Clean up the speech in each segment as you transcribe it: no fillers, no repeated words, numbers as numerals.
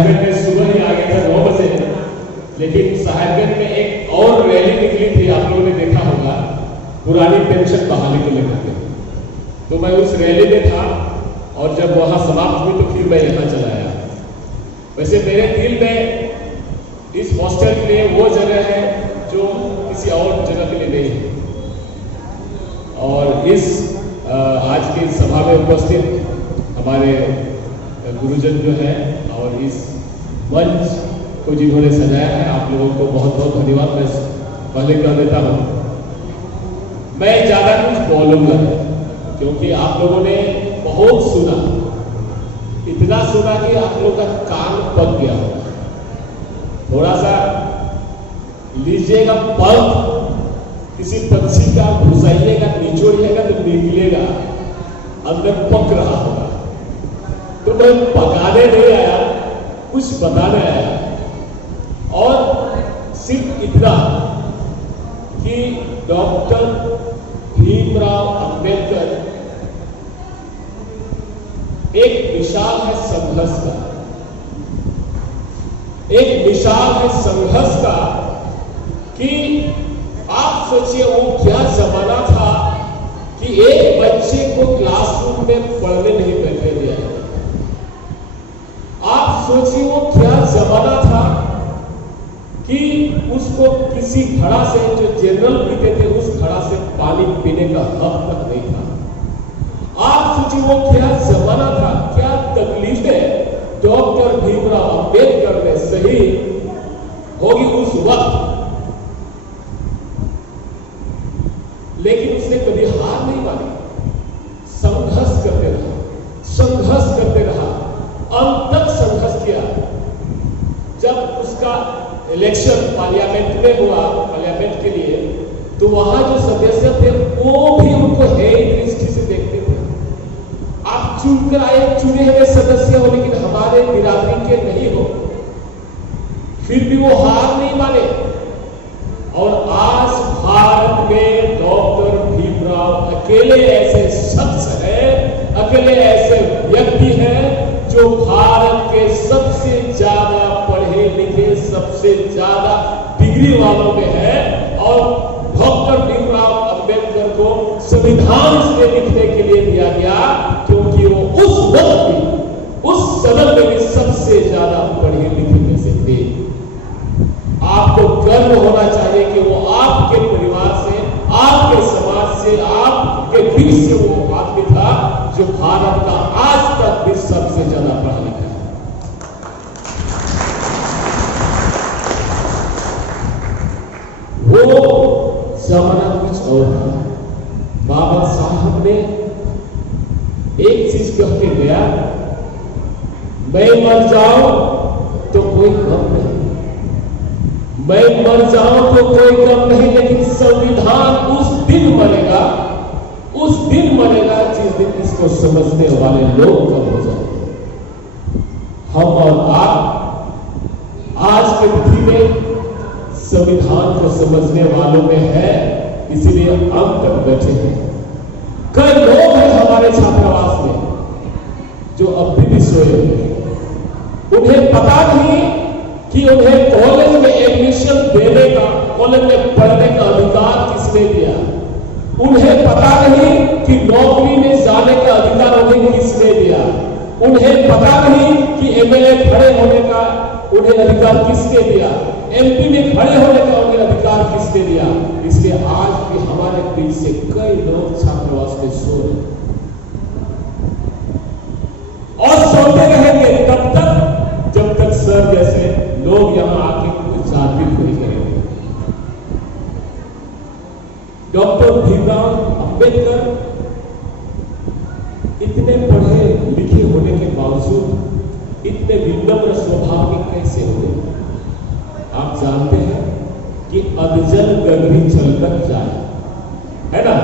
साहिबगंज में सुबह ही आ गया था 9 बजे, लेकिन साहिबगंज में एक और रैली निकली थी, आप लोगों ने देखा होगा, पुरानी पेंशन बहाली को लेकर के। तो मैं उस रैली में था और जब वहां समाप्त हुई तो फिर मैं यहाँ चला आया। वैसे मेरे दिल में इस हॉस्टल के लिए वो जगह है जो किसी और जगह के लिए नहीं है। और इस आज की सभा में उपस्थित हमारे गुरुजन जो है और इस मंच को जिन्होंने सजाया है, आप लोगों को बहुत बहुत धन्यवाद मैं पहले कर देता हूं। मैं ज्यादा कुछ बोलूंगा क्योंकि आप लोगों ने बहुत सुना, इतना सुना कि आप लोगों का कान पक गया होगा। थोड़ा सा लीजिएगा पल्प, किसी पक्षी का घुसाइएगा, निचोड़िएगा तो निकलेगा, अंदर पक रहा होगा। तो मैं पकाने नहीं आया, कुछ बताने आया। और सिर्फ इतना कि डॉक्टर भीमराव अंबेडकर एक मिसाल है संघर्ष का, एक मिसाल है संघर्ष का कि आप सोचिए वो क्या जमाना था कि एक बच्चे को क्लासरूम में पढ़ने नहीं बैठे दिया। आप सोचिए वो क्या जमाना था कि उसको किसी घड़ा से, जो जनरल पीते थे, उस घड़ा से पानी पीने का हक तक नहीं था। आप सोचिए वो क्या जमाना था, क्या तकलीफें डॉक्टर भीमराव अंबेडकर ने सही होगी उस वक्त, लेकिन उसने कभी हार नहीं मानी, संघर्ष करते रहा, संघर्ष करते रहा, अंत तक संघर्ष किया। जब उसका इलेक्शन पार्लियामेंट में हुआ, पार्लियामेंट के लिए, तो वहां जो सदस्य थे वो भी उनको हेय दृष्टि से देखते थे। आप चुनकर आए, चुने हुए सदस्य हो, लेकिन हमारे बिरादरी के नहीं हो, फिर भी वो हार नहीं माने। और आज भारत में डॉक्टर भीमराव अकेले ऐसे शख्स है, अकेले ऐसे व्यक्ति है जो भारत के सबसे ज्यादा पढ़े लिखे, सबसे ज्यादा डिग्री वालों में है। और डॉक्टर भीमराव अंबेडकर को संविधान इसलिए लिखने के लिए दिया गया क्योंकि वो उस वक्त भी, उस सदन में भी सबसे ज्यादा पढ़े लिखे में से थे। आपको गर्व होना चाहिए कि वो आपके परिवार से, आपके समाज से, आपके बीच से वो आदमी था जो भारत का आज तक भी सबसे ज्यादा पढ़ा लिखा है। वो जमाना कुछ और था। बाबा साहब ने एक चीज कह के गया, मैं मर जाऊं तो कोई गम नहीं, मैं मर जाऊं तो कोई गम नहीं, लेकिन संविधान उस दिन मरेगा, उस दिन मरेगा जिस दिन इसको समझने वाले लोग कम हो जाएंगे। हम और आप आज के तिथि में संविधान को समझने वालों में है, इसीलिए अंत तक बैठे हैं। कई लोग हैं हमारे छात्रावास में जो अब भी सोए हुए, उन्हें पता नहीं कि उन्हें कॉलेज में एडमिशन देने का, कॉलेज में पढ़ने का अधिकार किसने दिया। उन्हें पता नहीं कि नौकरी में जाने का अधिकार उन्हें किसने दिया। उन्हें पता नहीं कि एमएलए खड़े होने का उन्हें अधिकार किसने दिया, एमपी में खड़े होने का उन्हें अधिकार किसने दिया। इसलिए आज भी हमारे बीच से कई लोग छात्रावास में सो रहे और सोते रहेंगे तब तक जब तक सर जैसे लोग यहां आके कुछ जागृत नहीं करेंगे। डॉक्टर भीमराव अंबेडकर इतने पढ़े लिखे होने के बावजूद इतने विनम्र स्वभाव के कैसे हुए? आप जानते हैं कि अधजल गगरी चलकर जाए, है ना,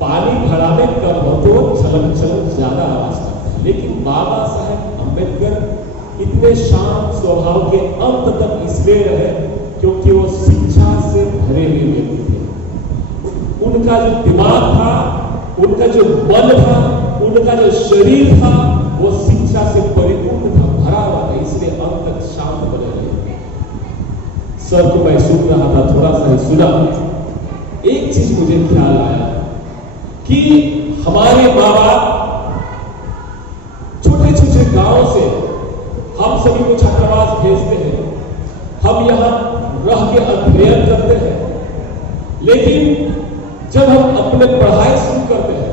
पानी भरा में कम हो तो छलक छलक ज्यादा आवाज करता है, लेकिन बाबा साहेब अंबेडकर इतने शांत स्वभाव के अंत तक इसलिए रहे क्योंकि वो शिक्षा से भरे हुए व्यक्ति थे। उनका जो दिमाग था, उनका जो बल था, उनका जो शरीर था, वो शिक्षा से परिपूर्ण था, भरा सर को मैं सुन रहा था, थोड़ा सा ही सुना, एक चीज मुझे ख्याल आया कि हमारे माँ बाप छोटे छोटे गांव से हम सभी को छात्रावास भेजते हैं, हम यहाँ रह के अध्ययन करते हैं, लेकिन जब हम अपने पढ़ाई शुरू करते हैं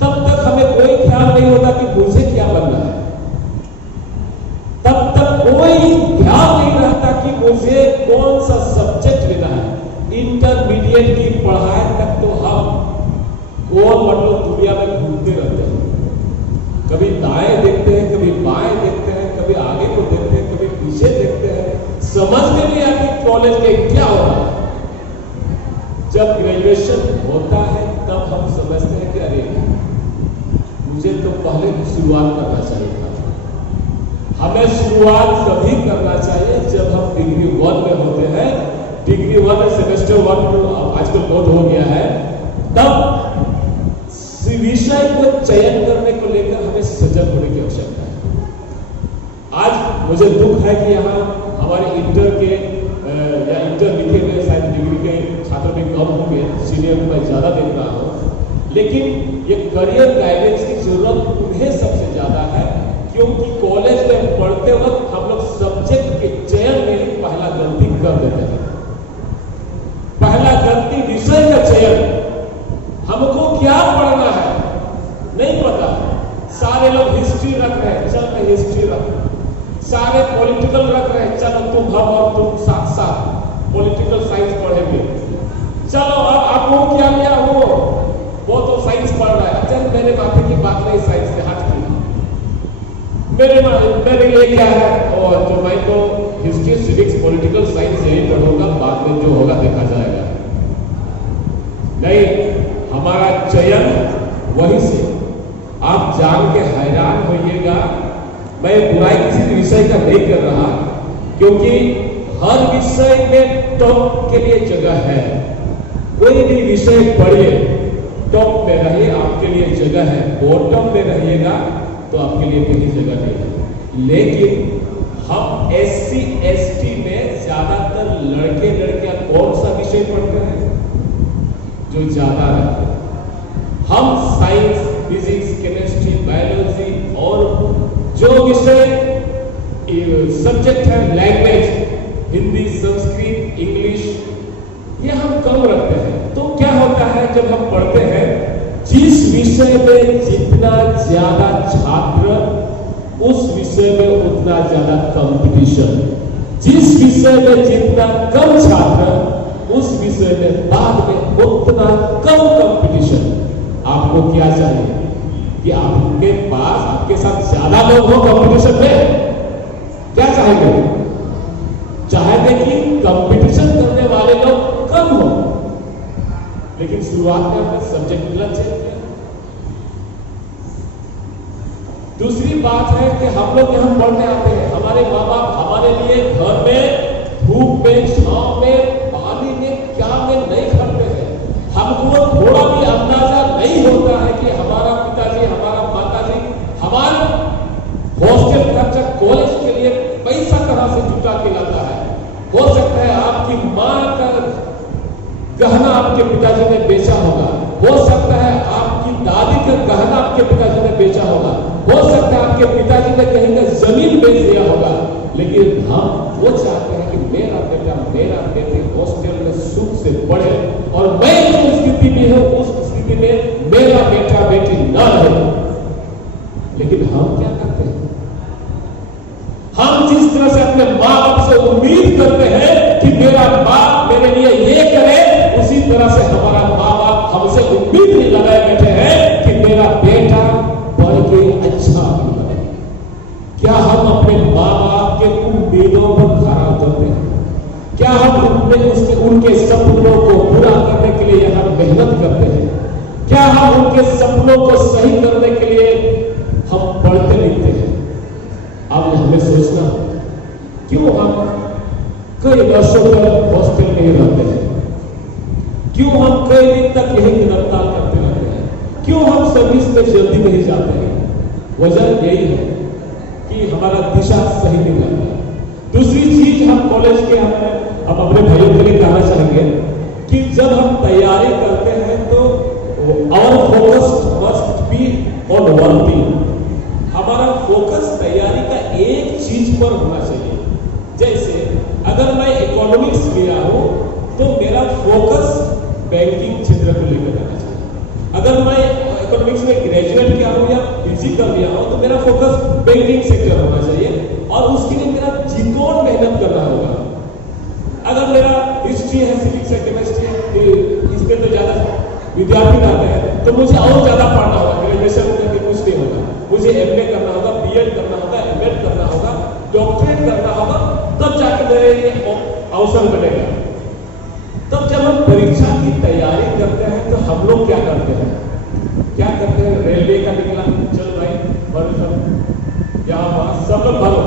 तब तक हमें कोई ख्याल नहीं होता कि मुझे क्या बनना है। तब तक कोई ख्याल नहीं रहता कि मुझे कौन सा सब्जेक्ट लेना है। इंटरमीडिएट की पढ़ाई तक तो हम गोल मटोल दुनिया में घूमते रहते हैं, कभी दाएं देखते हैं, कभी बाएं देखते हैं, कभी आगे को देखते हैं, कभी पीछे देखते हैं, समझ में नहीं आती कॉलेज में क्या हो रहा है। जब ग्रेजुएशन होता है तब हम समझते हैं कि अरे मुझे तो पहले शुरुआत करना चाहिए था। हमें शुरुआत कभी करना चाहिए जब हम डिग्री 1 में होते हैं। डिग्री 1 सेमेस्टर 1 आजकल बहुत हो गया है, तब विषय को चयन करने को लेकर हमें सजग होने की आवश्यकता है। आज मुझे दुख है कि यहाँ हमारे इंटर के या इंटर लिखे हुए शायद डिग्री के छात्र भी कम होंगे, सीनियर को मैं ज्यादा देख रहा हूँ, लेकिन ये करियर गाइडेंस की जरूरत उन्हें सबसे ज्यादा है, क्योंकि कॉलेज में पढ़ते वक्त हम लोग सब्जेक्ट के चयन में ही पहला गलती कर देते हैं। पहला गलती विषय का चयन, हमको क्या पढ़ना है नहीं पता। सारे लोग हिस्ट्री रख रहे हैं, चल मैं हिस्ट्री रख, सारे पॉलिटिकल रख रहे हैं, चलो तुम हम और तुम साथ साथ पॉलिटिकल साइंस पढ़ेंगे। चलो और आपको क्या लिया, वो तो साइंस पढ़ रहा है, अच्छा मेरे माथे की बात नहीं, साइंस से हट की, मेरे लिए क्या है, और तो मैं तो हिस्ट्री सिविक्स पॉलिटिकल साइंस यही पढ़ूंगा, बाद में जो होगा देखा जाएगा। नहीं, हमारा चयन वही से। आप जान के हैरान होइएगा, मैं बुराई किसी भी विषय का नहीं कर रहा, क्योंकि हर विषय में टॉप के लिए जगह है। कोई भी विषय पढ़िए, टॉप में रहिए, आपके लिए जगह है। बॉटम में रहिएगा तो आपके लिए कहीं जगह नहीं है। लेकिन हम SC ST में ज्यादातर लड़के लड़कियां कौन सा विषय पढ़ते हैं जो ज्यादा रहते हैं? हम साइंस, फिजिक्स, केमिस्ट्री, बायोलॉजी और जो विषय सब्जेक्ट है, लैंग्वेज, हिंदी, संस्कृत, इंग्लिश, ये हम कम रखते हैं। तो क्या होता है जब हम पढ़ते हैं, जिस विषय में जितना ज्यादा छात्र, उस विषय में उतना ज्यादा कंपटीशन। जिस विषय में जितना कम छात्र, उस विषय में बाद में उतना कम कंपटीशन। आपको क्या चाहिए कि आपके पास, आपके साथ ज्यादा लोग हो कंपटीशन में? क्या चाहेंगे? चाहेंगे कि कंपटीशन करने वाले लोग कम हो। लेकिन शुरुआत में हमने सब्जेक्ट गलत चेंज किया। दूसरी बात है कि हम लोग यहां पढ़ने आते हैं, हमारे माँ बाप हमारे लिए घर में, धूप में, छांव में, पानी में, क्या में नहीं खड़ते हैं। हमको थोड़ा भी अंदाजा नहीं होता है कि हमारा पिताजी, हमारा माताजी हमारे हॉस्टल खर्चा, कॉलेज के लिए पैसा कहां से जुटा के लाता है। हो सकता है आपकी मां का गहना आपके पिताजी ने बेचा होगा, हो सकता है आपकी दादी का गहना आपके पिताजी ने बेचा होगा, हो सकता है आपके पिताजी ने कहीं का जमीन बेच दिया होगा, लेकिन हम वो चाहते हैं कि मेरा बेटा, मेरा बेटी हॉस्टल में सुख से पढ़े, और मैं जो स्थिति में हूं उस स्थिति में मेरा बेटा बेटी न रहे। लेकिन हम क्या करते हैं? हम जिस तरह से अपने माँ बाप से उम्मीद करते हैं कि मेरा बाप मेरे लिए ये करे, उसी तरह से हमारा माँ बाप हमसे उम्मीद नहीं लगाए बैठे हैं कि मेरा बेटा पढ़ के अच्छा बने। क्या हम अपने माँ बाप के उम्मीदों पर खरा उतरते हैं? क्या हम उनके सपनों को पूरा करने के लिए यहाँ मेहनत करते हैं? क्या हम उनके सपनों को सही करने के लिए हम पढ़ते लिखते हैं? अब हमें सोचना, क्यों हम कई वर्षों तक हॉस्टल में ही रहते हैं? क्यों हम कई दिन तक यही गिरफ्तार करते रहते हैं? क्यों हम सर्विस में जल्दी नहीं जाते हैं? वजह यही है कि हमारा दिशा सही नहीं रहता। दूसरी चीज, हम कॉलेज के हमने हम अपने भाइयों के लिए कहना चाहेंगे कि जब हम तैयारी करते हैं तो our focus must be on one thing. हमारा फोकस तैयारी का एक चीज पर होना चाहिए। जैसे अगर मैं इकोनॉमिक्स लिया हूं तो मेरा फोकस बैंकिंग क्षेत्र को लेकर रहना चाहिए। अगर मैं इकोनॉमिक्स में ग्रेजुएट किया हूं या पीजी कर लिया हूं तो मेरा फोकस बैंकिंग सेक्टर होना चाहिए और उसके लिए मेरा जीतोड़ मेहनत करना होगा। अगर मेरा हिस्ट्री है, सिविक्स है, केमिस्ट्री है, इसमें तो ज्यादा विद्यार्थी रहते हैं तो मुझे और ज्यादा पढ़ना होगा। ग्रेजुएशन करके कुछ नहीं होगा, मुझे एमए करना होगा, बीएड करना होगा, एमएड करना होगा, डॉक्टरेट करना होगा, तब जाके मेरे लिए अवसर बनेगा। तब जब हम परीक्षा की तैयारी करते हैं तो हम लोग क्या करते हैं? रेलवे का निकला, चल भाई भरो सब, यहाँ वहां सब लोग भरो,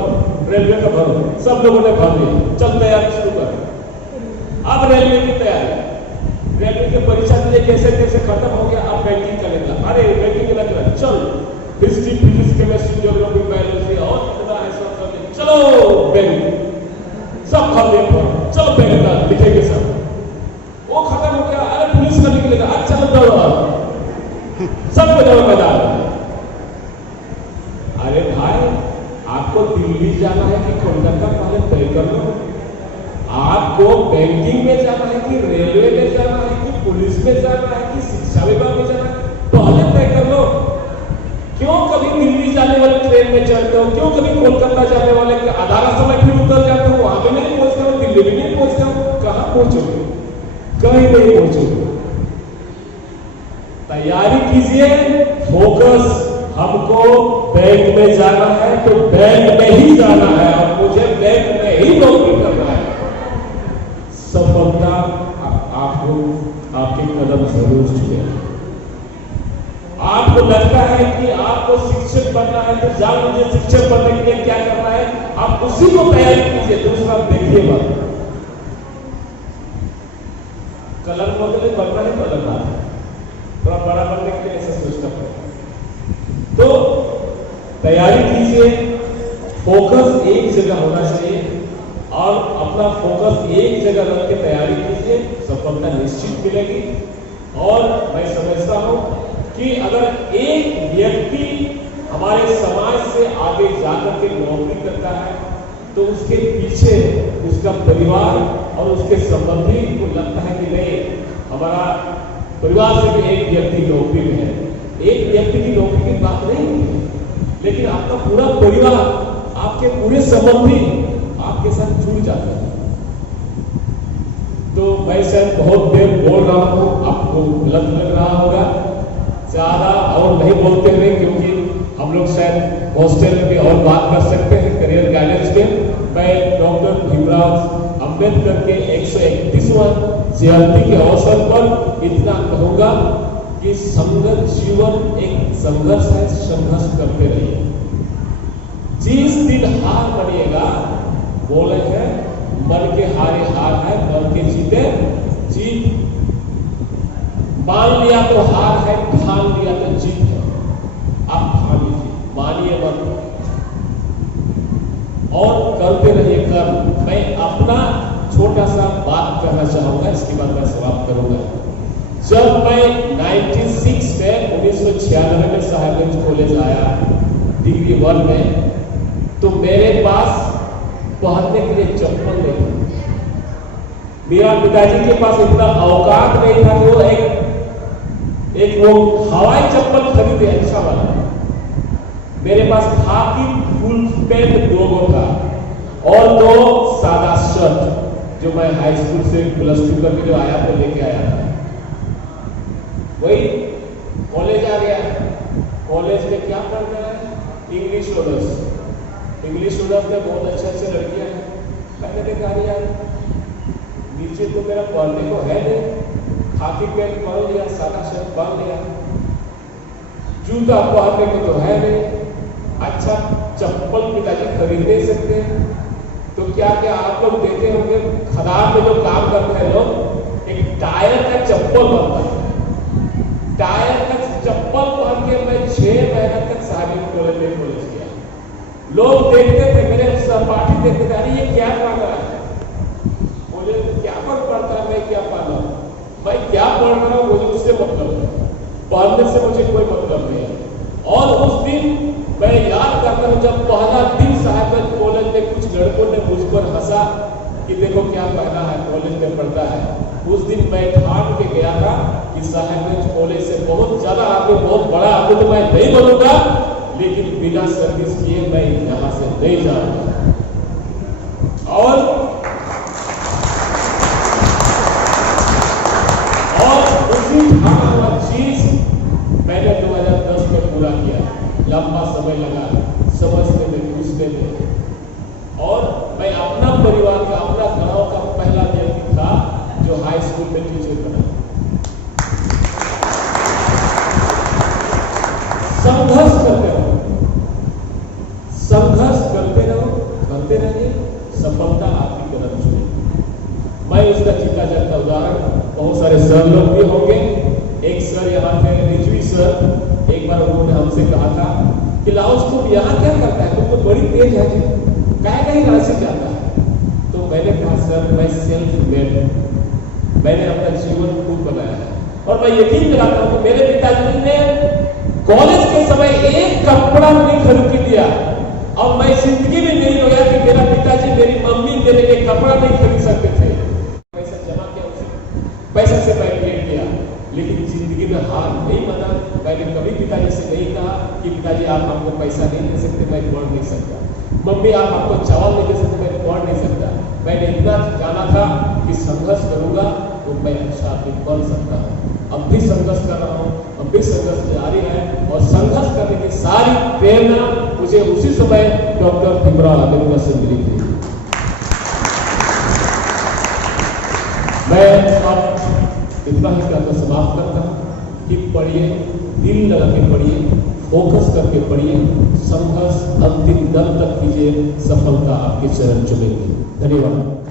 रेलवे का भरो, सब लोगों ने भर लिया, चल तैयारी शुरू कर। अब रेलवे की तैयारी, रेलवे की परीक्षा के लिए कैसे कैसे खत्म हो गया, अब बैंकिंग का निकला। अरे बैंकिंग का निकला, चल history, physics, chemistry, geography, biology और कितना है सब, चलो बैंक, सब भर दिया, चलो बैंक का लिखेंगे सब। वो खत्म हो गया, अरे पुलिस का निकलेगा, अच्छा दौड़ो, सबको दौड़ मैदान। अरे भाई आपको दिल्ली जाना है कि कोलकाता, पहले तय कर लो। आपको बैंकिंग में जाना है कि रेलवे में जाना है कि पुलिस में जाना है कि शिक्षा विभाग में जाना है, पहले तय कर लो। क्यों कभी दिल्ली जाने वाले ट्रेन में चढ़ते हो, क्यों कभी कोलकाता जाने वाले आधा रास्ता में फिर उतर जाते हो, वहां पे नहीं पहुंचते हो, दिल्ली में नहीं पहुंचते हो, कहां पहुंचोगे? कहीं नहीं पहुंचोगे। तैयारी कीजिए, फोकस हमको बैंक में जाना है तो बैंक में ही जाना है और मुझे बैंक में ही नौकरी करना है। सफलता आपको आपके कदम जरूर छुए। आपको लगता है कि आपको शिक्षक बनना है तो जान लीजिए शिक्षक बनने के लिए क्या करना है, आप उसी को तैयारी कीजिए, दूसरा देखिए मत। कलर बदले बनना है तो अलग बात है, थोड़ा बड़ा बनने के लिए ऐसा सोचना पड़ेगा। तो तैयारी कीजिए, फोकस एक जगह होना चाहिए और अपना फोकस एक जगह रख के तैयारी कीजिए, सफलता निश्चित मिलेगी। और मैं समझता हूं कि अगर एक व्यक्ति हमारे समाज से आगे जाकर के नौकरी करता है तो उसके पीछे उसका परिवार और उसके संबंधी को लगता है कि नहीं, हमारा परिवार से भी एक व्यक्ति नौकरी में है। एक व्यक्ति की नौकरी की बात नहीं है, लेकिन आपका पूरा परिवार, आपके पूरे संबंधी आपके साथ जुड़ जाते हैं। तो मैं शायद बहुत देर बोल रहा हूं, आपको गलत लग रहा होगा, ज्यादा और नहीं बोलते हुए, क्योंकि हम लोग शायद हॉस्टल में भी और बात कर सकते हैं करियर गाइडेंस के। मैं डॉक्टर भीमराव अंबेडकर के 131वां जयंती के अवसर पर इतना कहूंगा कि संघर्ष जीवन एक संघर्ष है, संघर्ष करते रहिए। जिस दिन हार मानिएगा, बोले हैं मन के हारे हार है, मन के जीते जीत। मान लिया तो हार है, ठान लिया तो जीत है। आप ठान लीजिए, मानिए मत और करते रहिए कर्म। मैं अपना छोटा सा बात करना चाहूंगा, इसके बाद मैं समाप्त करूंगा। जब मैं 1996 में साहिबगंज कॉलेज आया डिग्री 1 में, तो मेरे पास पहनने के लिए चप्पल नहीं था। मेरा पिताजी के पास इतना औकात नहीं था कि वो एक वो हवाई चप्पल खरीदे अच्छा वाला। मेरे पास खाकी फुल पैंट 2 था और 2 सादा शर्ट जो मैं हाई स्कूल से +2 करके जो आया तो लेके आया था। वही कॉलेज आ गया, कॉलेज में क्या पढ़ना है? English honours. इंग्लिश ऑनर्स में बहुत अच्छे लड़कियां हैं। मैंने देखा यार नीचे तो मेरा पढ़ने को है नहीं, खाकी पैंट पहन लिया, सादा शर्ट पहन लिया, जूता पहनने को तो है नहीं, अच्छा चप्पल पिताजी खरीद नहीं सकते। तो क्या क्या आप लोग देखे होंगे खदान में जो काम करते हैं लोग, एक टायर का चप्पल बनता है। टायर का चप्पल पहन के मैं 6 महीने तक साहिबगंज कॉलेज में कॉलेज किया। लोग देखते थे, मेरे सहपाठी देखते थे, अरे ये क्या कर रहा है? मुझे बढ़ रहा हूं मुझे उससे मतलब है, पढ़ने से मुझे कोई मतलब नहीं है। और उस दिन मैं याद करता हूं जब पहला दिन साहिबगंज कॉलेज में कुछ लड़कों ने मुझ पर हंसा कि देखो क्या पहना है, कॉलेज में पढ़ता है। उस दिन मैं ठान के गया था कि साहिबगंज कॉलेज से बहुत ज्यादा आगे, बहुत बड़ा आगे तो मैं नहीं बनूंगा, लेकिन बिना सर्विस किए मैं यहां से नहीं जाऊंगा। और उसी ठाना हुआ चीज मैंने 2010 में पूरा किया। लंबा समय लगा समझने में, घुसने में। और मैं अपना परिवार का, अपना गांव का पहला व्यक्ति था जो हाई स्कूल में टीचर बना। संघर्ष करते रहो, संघर्ष करते रहो, करते रहिए, सफलता आपकी कदम चुनेगी। मैं उसका जीता जागता उदाहरण, बहुत सारे सर लोग भी होंगे। एक सर यहाँ थे, रिजवी सर, एक बार उन्होंने हमसे कहा था कि लाओस तुम यहाँ क्या करता है, तुम तो बड़ी तेज है जी, कहीं राशि जाता है। तो मैंने कहा सर मैं सेल्फ मेड, मैंने अपना जीवन खुद बनाया है। और मैं यकीन दिलाता हूँ कि मेरे पिताजी ने कॉलेज के समय एक कपड़ा नहीं खरीद के दिया, और मैं जिंदगी में नहीं रोया कि मेरा पिताजी मेरी मम्मी मेरे लिए कपड़ा नहीं खरीद सकते थे। पैसा जमा किया, उसी पैसा से मैं भेज दिया, लेकिन जिंदगी में हार नहीं माना। मैंने कभी पिताजी से नहीं कहा कि पिताजी आप हमको पैसा नहीं दे सकते, मैं पढ़ नहीं सकता। मम्मी आप हमको चावल नहीं दे सकते, मैं पढ़ नहीं सकता। मैंने इतना जाना था कि संघर्ष करूंगा तो मैं अच्छा आदमी बन सकता हूँ। अब भी संघर्ष कर रहा हूँ, अब भी संघर्ष जारी है। और संघर्ष करने की सारी प्रेरणा मुझे उसी समय डॉक्टर भीमराव अम्बेडकर से मिली थी। मैं अब इतना ही कहकर समाप्त करता हूँ कि पढ़िए, दिल लगा के पढ़िए, फोकस करके पढ़िए, संघर्ष अंतिम दम तक कीजिए, सफलता आपके चरण चुमेगी। धन्यवाद।